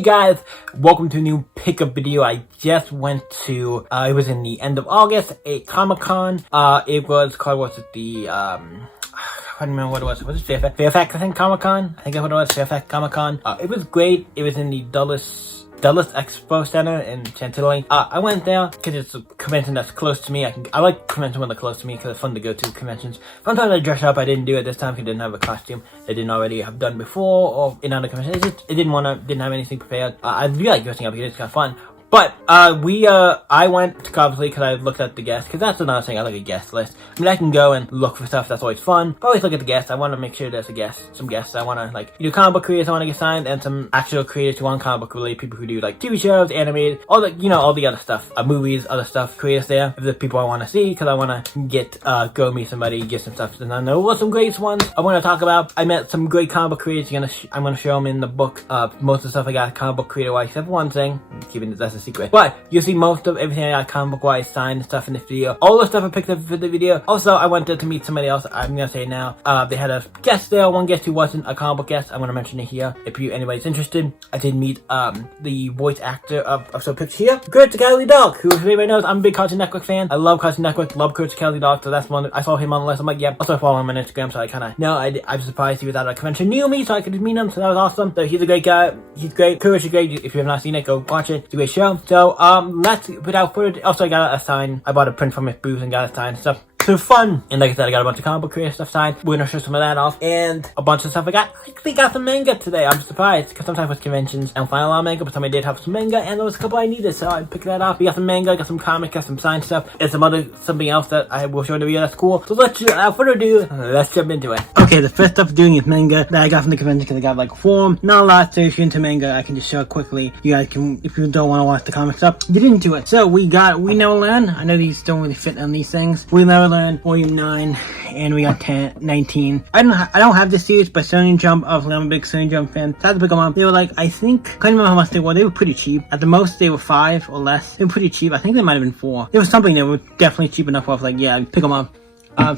Hey guys, welcome to a new pickup video. I just went to, it was in the end of August, a Comic-Con. It was called, what's it, I can't remember what it was. Was it Fairfax, I think, Comic-Con? I think that's what it was, Fairfax Comic-Con. It was great. It was in the Dulles Expo Center in Chantilly. I went there because it's a convention that's close to me. I like conventions when they're close to me because it's fun to go to conventions. Sometimes I dress up. I didn't do it this time because I didn't have a costume I didn't already have done before or in other conventions. Didn't have anything prepared. I really like dressing up because it's kind of fun. But, I went obviously because I looked at the guests, because that's another thing, I like a guest list. I mean, I can go and look for stuff, that's always fun. But I always look at the guests, I want to make sure there's some guests. I want to, like, either comic book creators I want to get signed, and some actual creators who want comic book related, people who do, like, TV shows, animated, all the other stuff, movies, other stuff, creators there, the people I want to see, because I want to go meet somebody, get some stuff, and I know what some great ones I want to talk about. I met some great comic book creators, I'm going to show them in the book, most of the stuff I got comic book creator-wise, except for one thing, keeping that's a secret. But you'll see most of everything I got comic book wise signed and stuff in this video. All the stuff I picked up for the video. Also, I went there to meet somebody else. I'm gonna say now. They had a guest there. One guest who wasn't a comic book guest. I'm gonna mention it here if anybody's interested. I did meet the voice actor of some picture here, Courage the Cowardly Dog, who, if anybody knows, I'm a big Cartoon Network fan. I love Cartoon Network, love Courage the Cowardly Dog. So that's one. I saw him on the list. I'm like, yeah. Also, I follow him on Instagram, so I kind of know. I'm surprised he was at a convention near me, so I could meet him. So that was awesome. So he's a great guy. He's great. Courage is great. If you have not seen it, go watch it. It's a great show. So without further ado, also I got a sign. I bought a print from his booth and got a sign and stuff. So fun. And like I said, I got a bunch of comic book creator stuff signed. We're gonna show some of that off. And a bunch of stuff I actually got some manga today. I'm surprised, because sometimes with conventions, I don't find a lot of manga, but somebody did have some manga, and there was a couple I needed, so I picked that up. We got some manga, got some comic, got some signed stuff, and something else that I will show in the video that's cool. So without further ado, let's jump into it. Okay, the first stuff doing is manga that I got from the convention, because I got like form. Not a lot, so if you're into manga, I can just show it quickly. You guys can, if you don't want to watch the comic stuff, get into it. So we Never Learn. I know these don't really fit on these things. We Never Learn, Volume 9. And we got 19. I don't have this series, but Shonen Jump, obviously I'm a big Shonen Jump fan. So I had to pick them up. They were like, I think, can't remember how much they were. They were pretty cheap. At the most, they were $5 or less. They were pretty cheap. I think they might have been $4. There was something that were definitely cheap enough where I was like, yeah, I'd pick them up.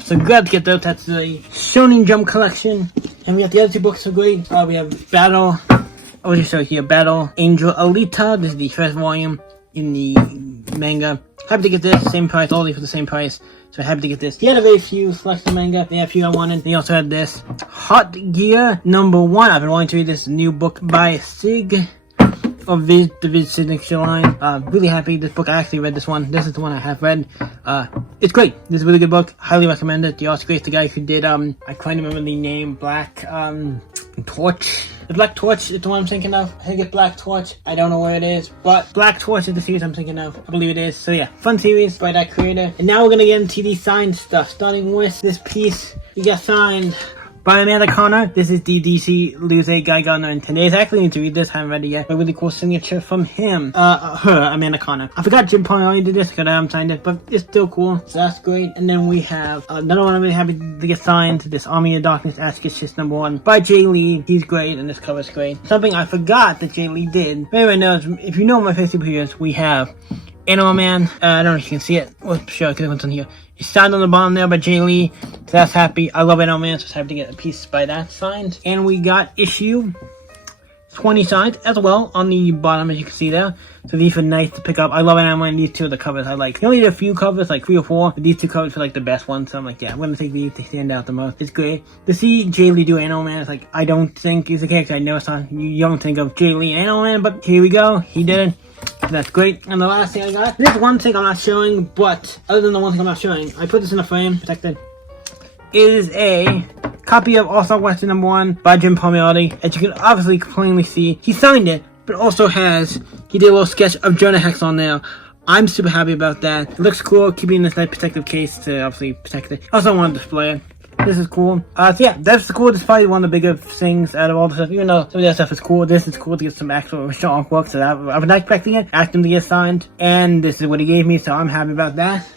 So glad to get those. That's the Shonen Jump collection. And we got the other two books are great. We have Battle. I'll just show you here. Battle Angel Alita. This is the first volume in the manga. Happy to get this. Same price. All these for the same price. So happy to get this. He had a very few selection manga. They had a few I wanted. He also had this Hot Gear #1. I've been wanting to read this new book by Sig of the Viz Signature line. Really happy. This book, I actually read this one. This is the one I have read. It's great. This is a really good book. Highly recommend it. The artist great. The guy who did I can't remember the name. Black Torch. The Black Torch is the one I'm thinking of. I think it's Black Torch. I don't know where it is, but Black Torch is the series I'm thinking of. I believe it is. So yeah, fun series by that creator. And now we're gonna get into the signed stuff, starting with this piece. We got signed by Amanda Connor. This is the DC Lose Guy Gardner, and today's actually need to read this. I haven't read it yet. A really cool signature from him. Amanda Connor. I forgot Jim Palmieri did this because I haven't signed it, but it's still cool. So that's great. And then we have another one I'm really happy to get signed. This Army of Darkness Ask Kiss #1 by Jay Lee. He's great, and this cover's great. Something I forgot that Jay Lee did. Everyone knows, if you know my favorite superheroes, we have Animal Man. I don't know if you can see it. Well, sure, because it's on here. It's signed on the bottom there by Jay Lee. So that's happy. I love Animal Man, so it's happy to get a piece by that signed. And we got issue 20 signed as well on the bottom, as you can see there. So these are nice to pick up. I love Animal Man. These two are the covers I like. They only did a few covers, like 3 or 4. But these two covers are like the best ones. So I'm like, yeah, I'm gonna take these. They stand out the most. It's great. To see Jay Lee do Animal Man, it's like, I don't think he's a character. I know it's not, you don't think of Jay Lee Animal Man, but here we go. He did it. That's great. And the last thing I got, this one thing I'm not showing, but other than the one thing I'm not showing, I put this in a frame, protected. It is a copy of All-Star Western #1 by Jim Palmieri. As you can obviously plainly see, he signed it, but also he did a little sketch of Jonah Hex on there. I'm super happy about that. It looks cool, keeping this nice protective case to obviously protect it. Also, I want to display it. This is cool. So yeah, that's cool. This is probably one of the bigger things out of all the stuff. Even though some of the other stuff is cool, this is cool to get some actual original artwork. So I've been expecting it. Asked him to get signed, and this is what he gave me. So I'm happy about that.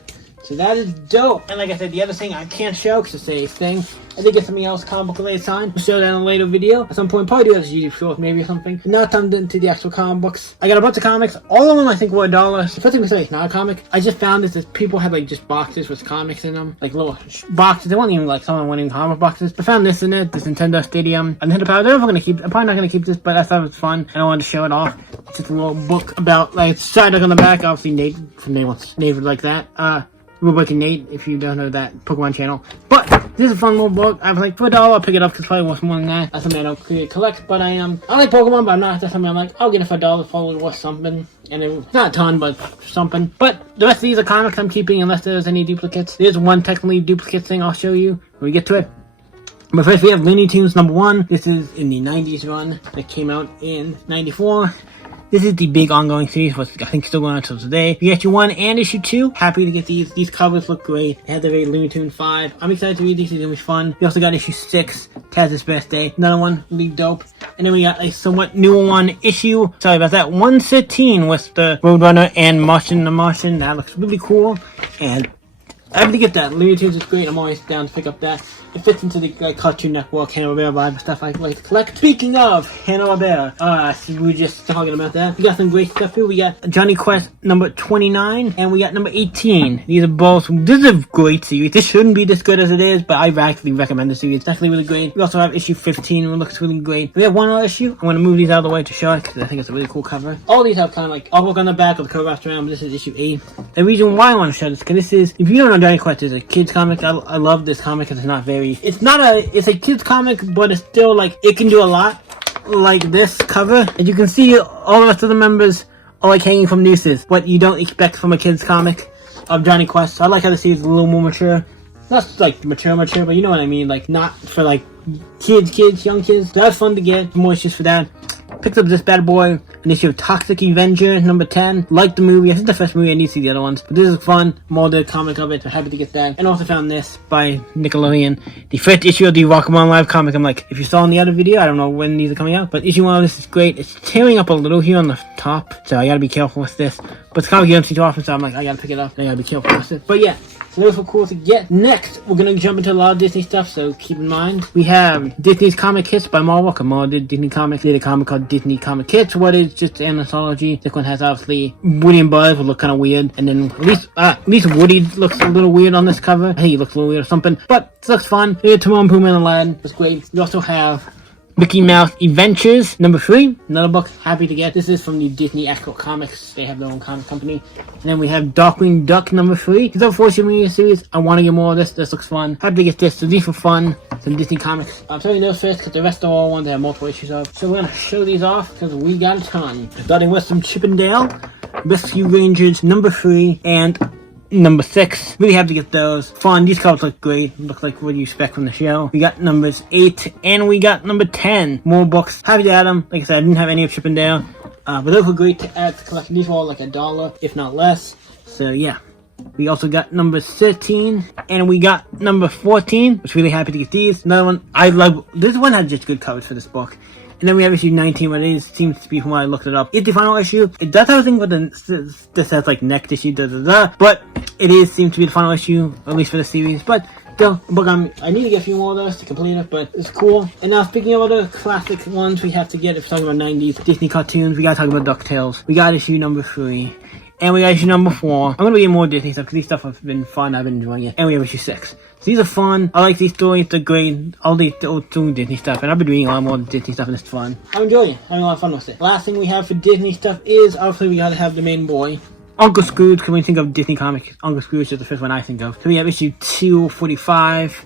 So that is dope. And like I said, the other thing I can't show because it's a thing. I did get something else comic book related signed. I'll show that in a later video. At some point, probably do as a YouTube short maybe or something. Now time into the actual comic books. I got a bunch of comics. All of them I think were $1. The first thing we say it's not a comic. I just found this that people had like just boxes with comics in them. Like little boxes. They weren't even like someone winning comic boxes. I found this in it. This Nintendo Stadium. Nintendo Power. I don't know if I'm gonna keep. I'm probably not gonna keep this, but I thought it was fun and I wanted to show it off. It's just a little book about like Psyduck on the back. Obviously Nate from Nate would like that. Robot Nate, if you don't know that Pokemon channel. But this is a fun little book. I was like, for $1, I'll pick it up because it's probably worth more than that. That's something I don't really collect, but I like Pokemon, but I'm not. That's something I'm like, I'll get it for $1, probably worth something. And it's not a ton, but something. But the rest of these are comics I'm keeping unless there's any duplicates. There's one technically duplicate thing I'll show you when we get to it. But first we have Looney Tunes #1. This is in the 90s run that came out in 94. This is the big ongoing series, which I think still going on until today. We got issue 1 and issue 2. Happy to get these. These covers look great. They have the very Looney Tunes 5. I'm excited to read these. It's gonna be fun. We also got issue 6, Taz's Birthday. Another one, really dope. And then we got a somewhat newer one, issue, sorry about that, 113 with the Roadrunner and Martian the Martian. That looks really cool. And I have to get that. Looney Tunes is great. I'm always down to pick up that. It fits into the Cartoon Network, Hanna-Barbera vibe and stuff I like to collect. Speaking of Hanna-Barbera, we were just talking about that. We got some great stuff here. We got Johnny Quest number 29, and we got number 18. These are both, this is a great series. This shouldn't be this good as it is, but I actually recommend the series. It's actually really great. We also have issue 15, which looks really great. We have one other issue. I'm going to move these out of the way to show it, because I think it's a really cool cover. All these have kind of like artwork on the back with the cover wrapped around, but this is issue 8. The reason why I want to show this, because this is, if you don't know Johnny Quest, it's a kid's comic. I love this comic because it's not very, it's a kid's comic, but it's still like, it can do a lot. Like this cover. As you can see, all the rest of the members are like hanging from nooses, what you don't expect from a kid's comic of Johnny Quest. So I like how the series is a little more mature. Not like mature, but you know what I mean. Like not for like kids, young kids. So that's fun to get. More issues for that. Picked up this bad boy, an issue of Toxic Avenger, number 10. Liked the movie. I think the first movie, I need to see the other ones. But this is fun. More the comic of it, so happy to get that. And also found this by Nickelodeon. The first issue of the Rock'n'Roll Live comic. I'm like, if you saw in the other video, I don't know when these are coming out, but issue 1 of this is great. It's tearing up a little here on the top, so I gotta be careful with this. But it's comic you don't see too often, so I'm like, I gotta pick it up. I gotta be careful with it. But yeah. So those were cool to get. Next, we're gonna jump into a lot of Disney stuff, so keep in mind. We have Disney's Comic Hits by Marvel. Marvel did Disney Comics. They did a comic called Disney Comic Hits, what is just an anthology. This one has obviously Woody and Buzz, will look kind of weird. And then at least Woody looks a little weird on this cover. I think he looks a little weird or something. But it looks fun. We had Timon, Pumbaa, and Aladdin. It was great. We also have Mickey Mouse Adventures, number 3. Another book, happy to get. This is from the Disney Actual Comics. They have their own comic company. And then we have Darkwing Duck, number 3. These are 4 series. I want to get more of this. This looks fun. Happy to get this. So these were fun. Some Disney comics. I'm showing those first because the rest are all ones that have multiple issues of. So we're going to show these off because we got a ton. Starting with some Chip and Dale, Rescue Rangers, number 3, and number 6. Really happy to get those. Fun. These covers look great. Look like what you expect from the show. We got numbers 8 and we got number 10. More books. Happy to add them. Like I said, I didn't have any of Chip and Dale. But those were great to add to the collection. These were all like $1, if not less. So yeah. We also got number 13 and we got number 14. Was really happy to get these. Another one I love. This one had just good covers for this book. And then we have issue 19, but it seems to be from when I looked it up. It's the final issue. It does have a thing with this says like next issue, but it seems to be the final issue, at least for the series. But still, book I need to get a few more of those to complete it, but it's cool. And now speaking of other classic ones we have to get, if we're talking about 90s Disney cartoons, we gotta talk about DuckTales. We got issue number 3. And we got issue number 4. I'm gonna be getting more Disney stuff because these stuff have been fun. I've been enjoying it. And we have issue 6. So these are fun. I like these stories. They're great. All the old Disney stuff. And I've been reading a lot more Disney stuff and it's fun. I'm enjoying it. Having a lot of fun with it. Last thing we have for Disney stuff is, obviously, we gotta have the main boy. Uncle Scrooge. When we think of Disney comics, Uncle Scrooge is the first one I think of. So we have issue 245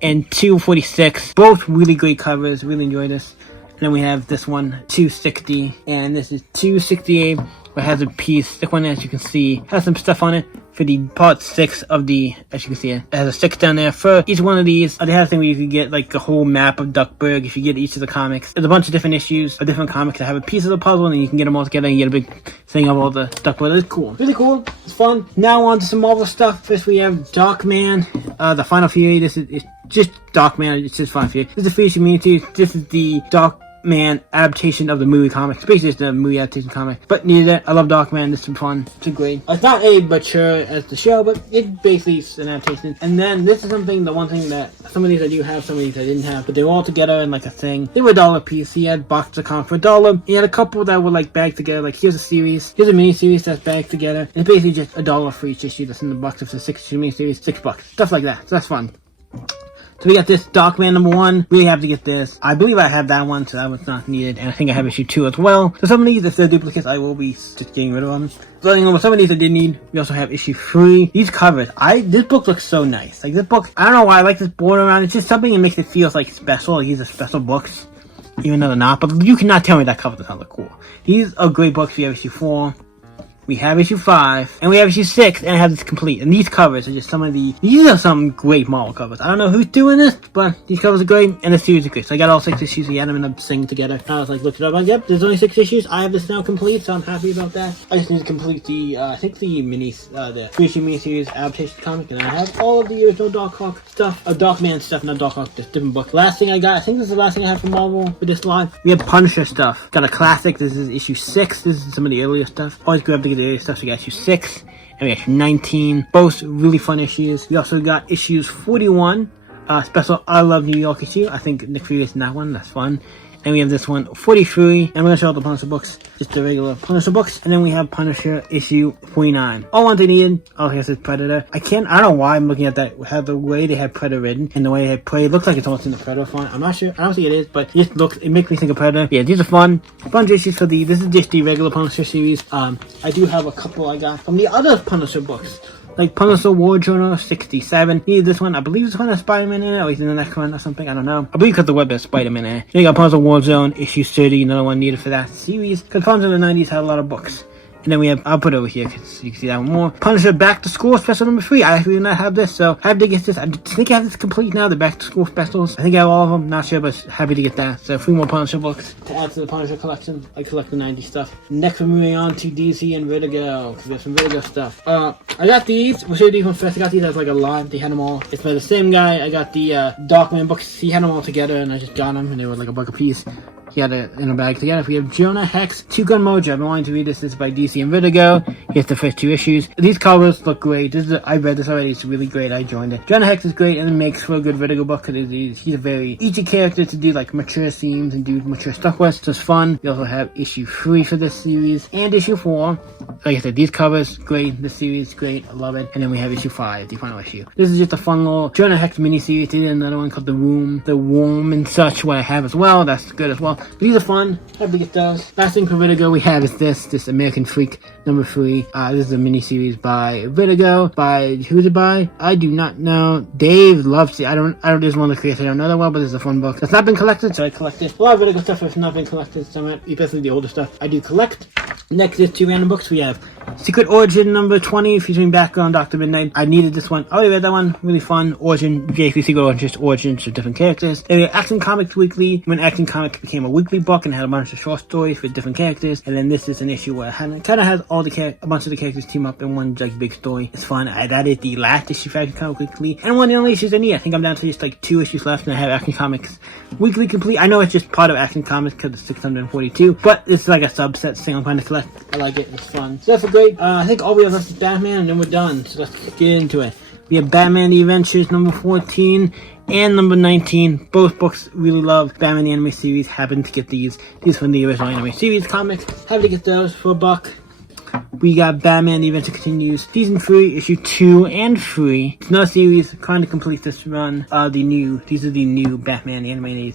and 246. Both really great covers. Really enjoy this. And then we have this one, 260. And this is 268. It has a piece, this one, as you can see, has some stuff on it for the part 6 of the, as you can see, it has a 6 down there for each one of these. They have a thing where you can get like a whole map of Duckburg if you get each of the comics. There's a bunch of different issues of different comics that have a piece of the puzzle and you can get them all together and you get a big thing of all the Duckburg. It's cool. Really cool. It's fun. Now on to some Marvel stuff. First we have Darkman, the Final Fury. This is just Darkman. It's just Final Fury. This is the Fury Community. This is the Darkman adaptation of the movie comics. Basically, it's the movie adaptation comic. But needed it. I love Darkman. This is fun. It's great. It's not as mature as the show, but it basically is an adaptation. And then this is something, the one thing that some of these I do have, some of these I didn't have, but they were all together in like a thing. They were $1 a piece. He had boxes of comics for $1. He had a couple that were like bagged together. Like here's a series, here's a mini series that's bagged together. And it's basically just $1 for each issue that's in the box. If it's a 6-issue mini series, $6. Stuff like that. So that's fun. So we got this Darkman #1. Really have to get this. I believe I have that one, so that one's not needed. And I think I have issue 2 as well. So some of these, if they're duplicates, I will be just getting rid of them. Starting over some of these I did need. We also have issue 3. These covers. This book looks so nice. Like this book, I don't know why I like this border around. It's just something that makes it feel like special. Like these are special books. Even though they're not. But you cannot tell me that cover does not look cool. These are great books. We have issue 4. We have issue 5, and we have issue 6, and I have this complete. And these covers are just these are some great Marvel covers. I don't know who's doing this, but these covers are great, and the series is great. So I got all 6 issues, we had them in a thing together. I was like, looked it up, like, yep, there's only 6 issues. I have this now complete, so I'm happy about that. I just need to complete the, I think the 3-issue miniseries adaptation comic, and I have all of the original Darkhawk stuff, Darkman stuff, not Darkhawk, just different book. Last thing I got, I think this is the last thing I have from Marvel for this live. We have Punisher stuff. Got a classic, this is issue 6, this is some of the earlier stuff. Always grab to get the earlier stuff, so we got issue 6, and we got issue 19. Both really fun issues. We also got issues 41, special I Love New York issue. I think Nick Fury is in that one, that's fun. And we have this one, 43, and I'm going to show all the Punisher books, just the regular Punisher books. And then we have Punisher issue 49. All ones they needed. Oh, here's this Predator. I don't know why I'm looking at that, how the way they have Predator written, and the way they have Prey, it looks like it's almost in the Predator font. I'm not sure, I don't think it is, but it makes me think of Predator. Yeah, these are fun issues for this is just the regular Punisher series. I do have a couple I got from the other Punisher books. Like Punisher War Journal 67. Needed this one. I believe this one has Spider-Man in it, or he's in the next one or something. I don't know. I believe because the web has Spider-Man in it. Then you got Punisher War Zone issue 30. Another one needed for that series. Because Punisher in the 90s had a lot of books. And then we have, I'll put it over here because you can see that one more. Punisher Back to School Special number 3. I actually do not have this, so I have to get this. I think I have this complete now, the Back to School specials. I think I have all of them, not sure, but happy to get that. So 3 more Punisher books to add to the Punisher collection. I collect the 90s stuff. Next we're moving on to DC and Vertigo, because we have some Vertigo stuff. I got these, we'll show you these ones first. I got these as like a lot, they had them all. It's by the same guy. I got the Darkman books, he had them all together, and I just got them, and they were like a buck a piece. He had it in a bag together. We have Jonah Hex, Two Gun Mojo. I've been wanting to read this. This is by DC and Vertigo. Here's the first 2 issues. These covers look great. I read this already. It's really great. I joined it. Jonah Hex is great, and it makes for a good Vertigo book because he's a very easy character to do like mature themes and do mature stuff with. So it's fun. We also have issue 3 for this series and issue 4. Like I said, these covers great. This series great. I love it. And then we have issue 5, the final issue. This is just a fun little Jonah Hex miniseries. They did another one called The Worm and such, what I have as well. That's good as well. But these are fun. Happy to get those. Last thing for Vertigo we have is this American Freak number 3. This is a miniseries by Vertigo. Who's it by? I do not know. Dave loves it. I don't. There's one of the creators I don't know that well, but this is a fun book. It's not been collected, so I collected. A lot of Vertigo stuff has not been collected. Some of it, especially the older stuff, I do collect. Next is 2 random books. We have Secret Origin number 20 featuring Background Dr. Midnight. I needed this one. I already read that one. Really fun. Origin, basically Secret Origin, just origins of different characters. Then we have Action Comics Weekly, when Action Comics became a weekly book and had a bunch of short stories for different characters. And then this is an issue where it kind of has a bunch of the characters team up in one like big story. It's fun. That is the last issue for Action Comics Weekly, and one of the only issues I need. I think I'm down to just like 2 issues left, and I have Action Comics Weekly complete. I know it's just part of Action Comics because it's 642, but it's like a subset thing I'm trying to collect. I like it. It's fun. So that's a great. I think all we have left is Batman, and then we're done. So let's get into it. We have Batman The Adventures number 14 and number 19. Both books really love Batman the Anime Series. Happen to get these from the original Anime Series comics. Happy to get those for $1. We got Batman The Adventure Continues Season 3, Issue 2 and 3. It's another series, trying to complete this run. These are the new Batman the Anime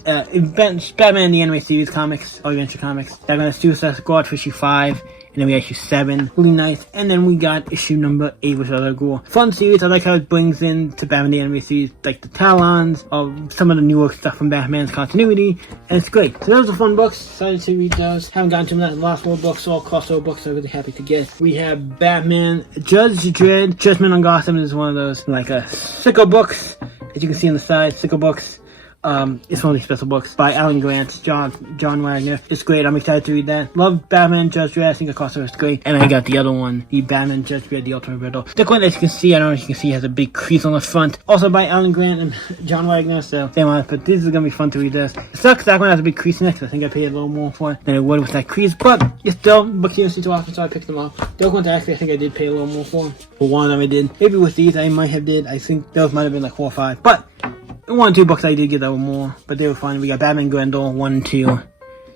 Batman the Anime Series comics, or Adventure comics. They're gonna Suicide Squad for issue 5. And then we got issue 7, really nice. And then we got issue number 8, which is a cool fun series. I like how it brings in to Batman the Anime Series, like the Talons, some of the newer stuff from Batman's continuity, and it's great. So those are fun books. Excited to read those. Haven't gotten to them. The last 4 books, all crossover books. So I'm really happy to get. We have Batman Judge Dredd, Judgment on Gotham is one of those like sicko books, as you can see on the side. Sicko books. It's one of these special books by Alan Grant, John Wagner. It's great. I'm excited to read that. Love Batman Judge Dredd. I think the crossover is great. And I got the other one, the Batman Judge Dredd, the Ultimate Riddle. The one, as you can see, I don't know if you can see, has a big crease on the front. Also by Alan Grant and John Wagner. So same one, but this is gonna be fun to read this. It sucks that one has a big crease in it, because I think I paid a little more for it than I would with that crease. But it's still books you don't see too often, so I picked them up. Those ones actually, I think I did pay a little more for them. For one of them I did. Maybe with these I might have did. I think those might have been like 4 or 5. But 1 or 2 books I did get that were more, but they were fun. We got Batman Grendel 1 and 2.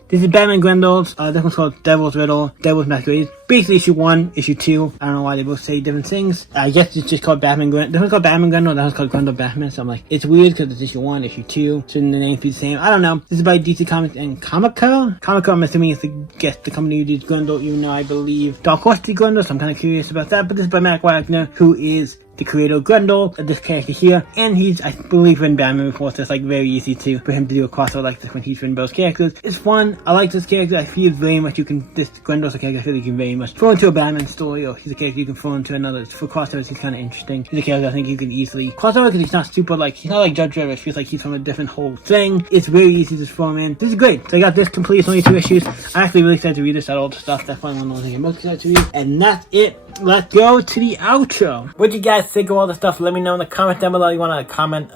This is Batman Grendel's. This one's called Devil's Riddle, Devil's Masquerade. Basically issue 1, issue 2. I don't know why they both say different things. I guess it's just called Batman Grendel. This one's called Batman Grendel, that one's called Grendel Batman. So I'm like, it's weird because it's issue 1, issue 2. Shouldn't the names be the same? I don't know. This is by DC Comics and Comica. Comica, I'm assuming, is the company who did Grendel, even though I believe Dark Horse did Grendel, so I'm kind of curious about that. But this is by Matt Wagner, who is the creator of Grendel, this character here, and he's, I believe, written Batman before, so it's like very easy for him to do a crossover like this when he's written both characters. It's fun. I like this character. I feel very much this Grendel's a character I feel you can very much throw into a Batman story, or he's a character you can throw into another. For crossovers, he's kind of interesting. He's a character I think you can easily crossover because he's not super he's not like Judge Dredd. It feels like he's from a different whole thing. It's very easy to throw him in. This is great. So I got this complete. It's only 2 issues. I'm actually really excited to read this, that old stuff. That's one of the things I'm most excited to read. And that's it. Let's go to the outro. What you guys think of all the stuff? Let me know in the comments down below. You want to comment,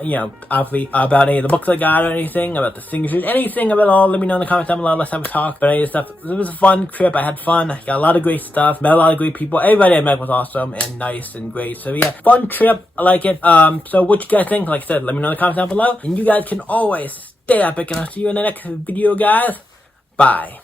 obviously, about any of the books I got or anything, about the signatures, anything about it all. Let me know in the comments down below. Let's have a talk about any of the stuff. It was a fun trip. I had fun. I got a lot of great stuff. Met a lot of great people. Everybody I met was awesome and nice and great. So yeah, fun trip. I like it. So what you guys think? Like I said, let me know in the comments down below. And you guys can always stay epic, and I'll see you in the next video, guys. Bye.